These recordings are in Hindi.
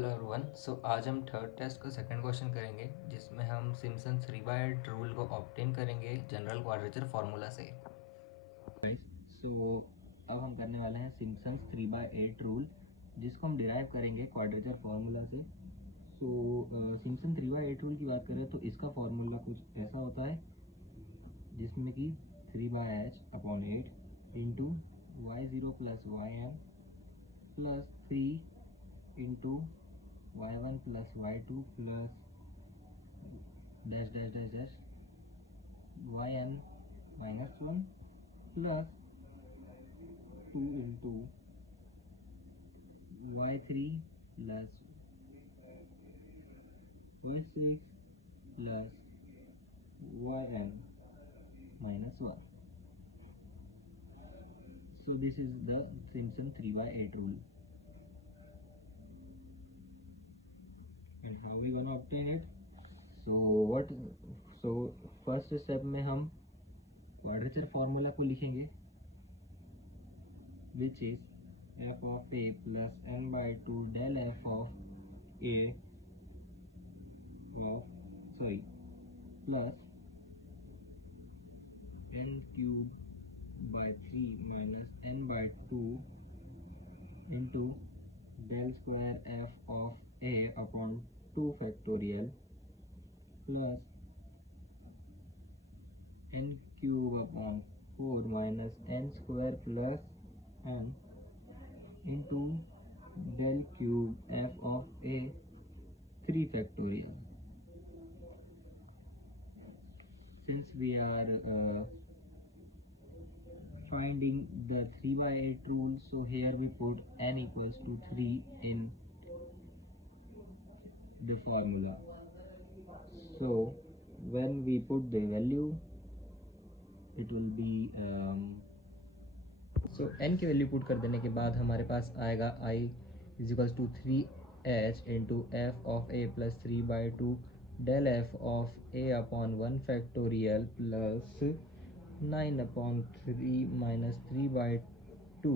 Hello everyone. आज हम थर्ड टेस्ट का सेकंड क्वेश्चन करेंगे जिसमें हम सिम्पसन 3/8 रूल को ऑब्टेन करेंगे जनरल क्वाड्रेचर फार्मूला से। सो अब हम करने वाले हैं सिम्पसन्स 3/8 रूल जिसको हम डिराइव करेंगे क्वाड्रेचर फार्मूला से। सिम्पसन 3/8 रूल की बात करें तो इसका फार्मूला कुछ ऐसा होता है जिसमें कि 3/h/8 into y0 plus yn plus 3 into y1 plus y2 plus dash dash dash dash yn minus 1 plus 2 into y3 plus y6 plus yn minus 1. So this is the Simpson 3/8 rule. And how we gonna obtain it? So first step में हम क्वाड्रेचर फार्मूला को लिखेंगे which is f of a plus n by 2 del f of a plus n cube by 3 minus n by 2 into del square f of a upon 2 factorial plus n cube upon 4 minus n square plus n into del cube f of a 3 factorial. Since we are finding the 3/8 rule, so here we put n equals to 3 in the formula. So when we put the value it will be n की वैल्यू पुट कर देने के बाद हमारे पास आएगा i is equals to 3h into F of a plus 3/2 del f of a upon 1 factorial plus 9/3 minus 3/2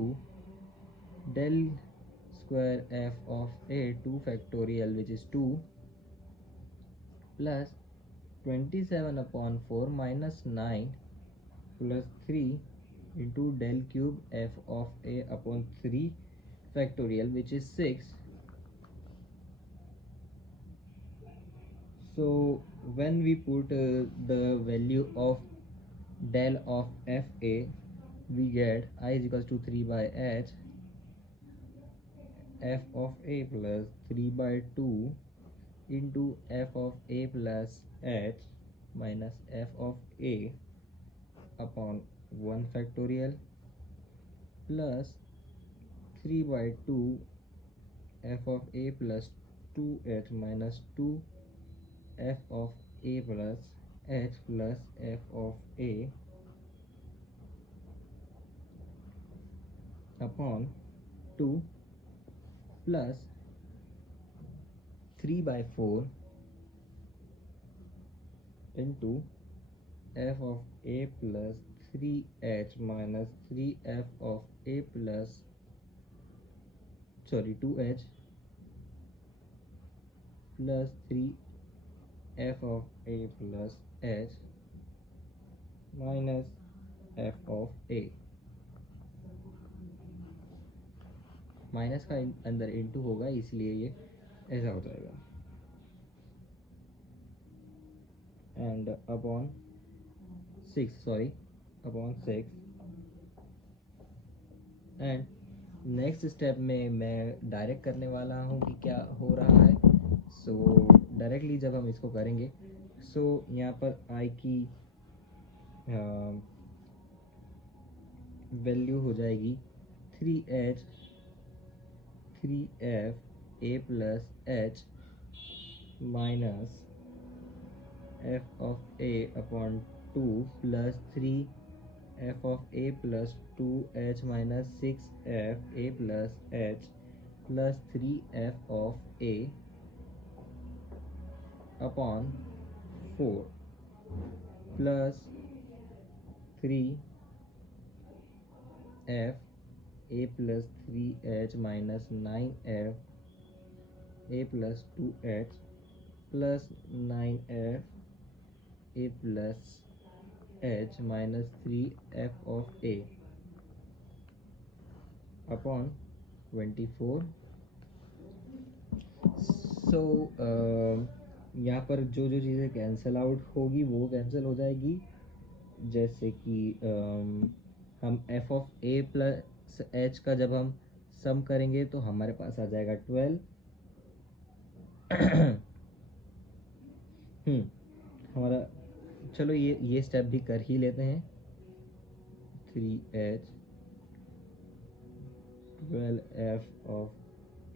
del square f of a 2 factorial which is 2 plus 27/4 minus 9 plus 3 into del cube f of a upon 3 factorial which is 6. So when we put the value of del of fa, we get I is equals to 3/h f of a plus 3/2 into f of a plus h minus f of a upon 1 factorial plus 3/2 f of a plus 2h minus 2 f of a plus h plus f of a upon 2 plus 3/4 into f of a plus 3h minus 3f of a plus 2h plus 3f of a plus h minus f of a. Minus का अंदर इंटू होगा इसलिए ये ऐसा हो जाएगा and upon 6 and next step में मैं डायरेक्ट करने वाला हूँ कि क्या हो रहा है। डायरेक्टली जब हम इसको करेंगे यहाँ पर आई की वैल्यू हो जाएगी 3h 3f a plus h minus f of a upon 2 plus 3 f of a plus 2h minus 6f a plus h plus 3f of a upon 4 plus 3f a plus 3h minus 9f a plus 2h plus 9f a plus h minus 3f of a upon 24. सो यहाँ पर जो जो चीज़ें कैंसिल आउट होगी वो कैंसिल हो जाएगी, जैसे कि हम f of a plus h का जब हम सम करेंगे तो हमारे पास आ जाएगा 12। हमारा चलो ये स्टेप भी कर ही लेते हैं। 3h 12f of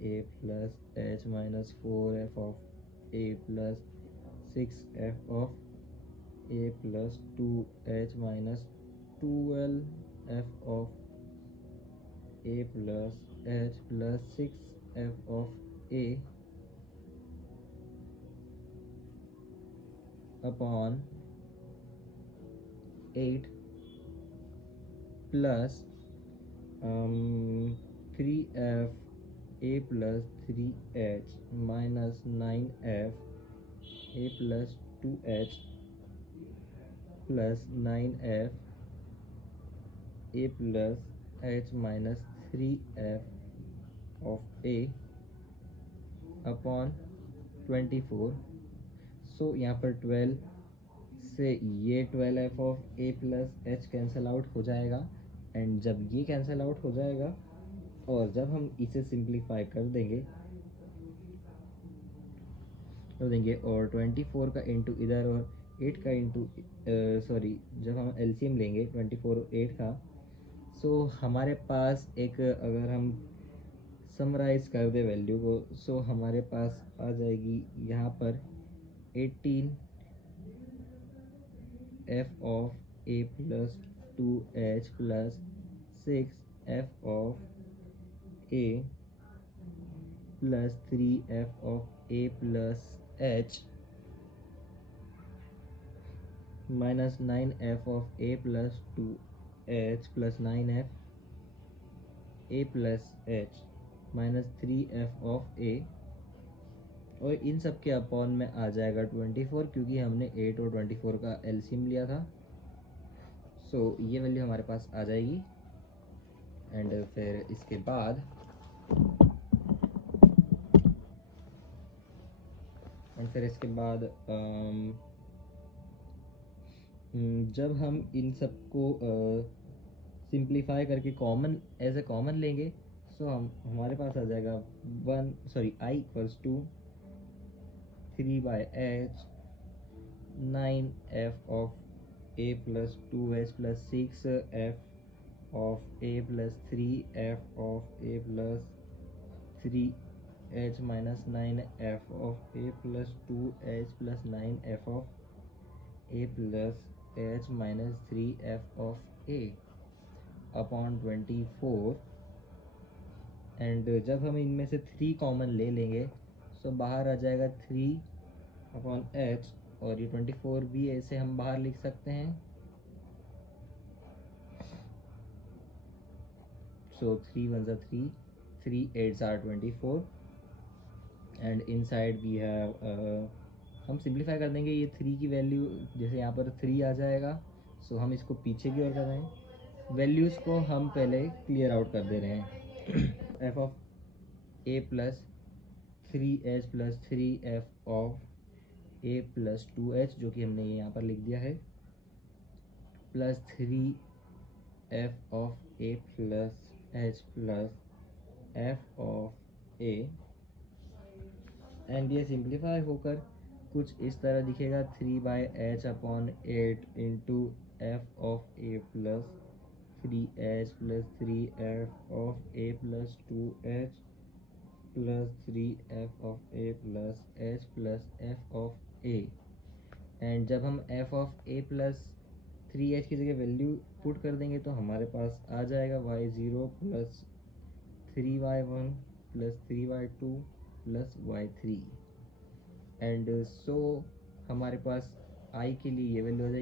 a plus h minus 4f of a plus 6f of a plus 2h minus 12f of a plus h plus 6f of a upon 8 plus 3f a plus 3h minus 9f a plus 2h plus 9f a plus h minus 3f of a upon 24। सो यहाँ पर 12 से ये 12f of a plus h cancel out हो जाएगा, एंड जब ये कैंसिल आउट हो जाएगा और जब हम इसे सिंप्लीफाई कर देंगे और 24 का इंटू इधर और 8 का इंटू जब हम एलसीएम लेंगे 24 और 8 का, सो हमारे पास एक, अगर हम समराइज कर दे वैल्यू को, सो हमारे पास आ जाएगी यहाँ पर 18 f of a plus 2h plus 6f of a plus 3f of a plus h minus 9f of a plus 2h plus 9f a plus h minus 3f of a, और इन सब के अपॉन में आ जाएगा 24, क्योंकि हमने 8 और 24 का एलसीएम लिया था। सो ये वैल्यू हमारे पास आ जाएगी। एंड फिर इसके बाद जब हम इन सबको सिंप्लीफाई करके एज ए कॉमन लेंगे, सो हमारे पास आ जाएगा I equals to 3/h 9f of a plus 2h plus 6f of a plus 3f of a plus 3h minus 9f of a plus 2h plus 9f of a plus h minus 3f of a upon 24। And जब हम इनमें से 3 कॉमन ले लेंगे, सो बाहर आ जाएगा 3/h, और ये 24 भी ऐसे हम बाहर लिख सकते हैं। सो 3 1 3, 3 8 24, एंड इनसाइड वी हैव, हम सिंप्लीफाई कर देंगे ये 3 की वैल्यू, जैसे यहाँ पर 3 आ जाएगा, सो हम इसको पीछे की ओर कर रहे हैं। वैल्यूज़ को हम पहले क्लियर आउट कर दे रहे हैं। f of a plus 3h plus 3f of a plus 2h, जो कि हमने ये यहाँ पर लिख दिया है, plus 3f of a plus h plus f of a, and ये सिंप्लीफाई होकर कुछ इस तरह दिखेगा। 3/h upon 8 into f of a plus 3h plus 3f of a plus 2h plus 3f of a plus h plus f of a, and जब हम f of a plus 3h की जगह वैल्यू पुट कर देंगे तो हमारे पास आ जाएगा y0 plus 3y1 plus 3y2 plus y3, and so हमारे पास i के लिए ये वैल्यू आ जाएगी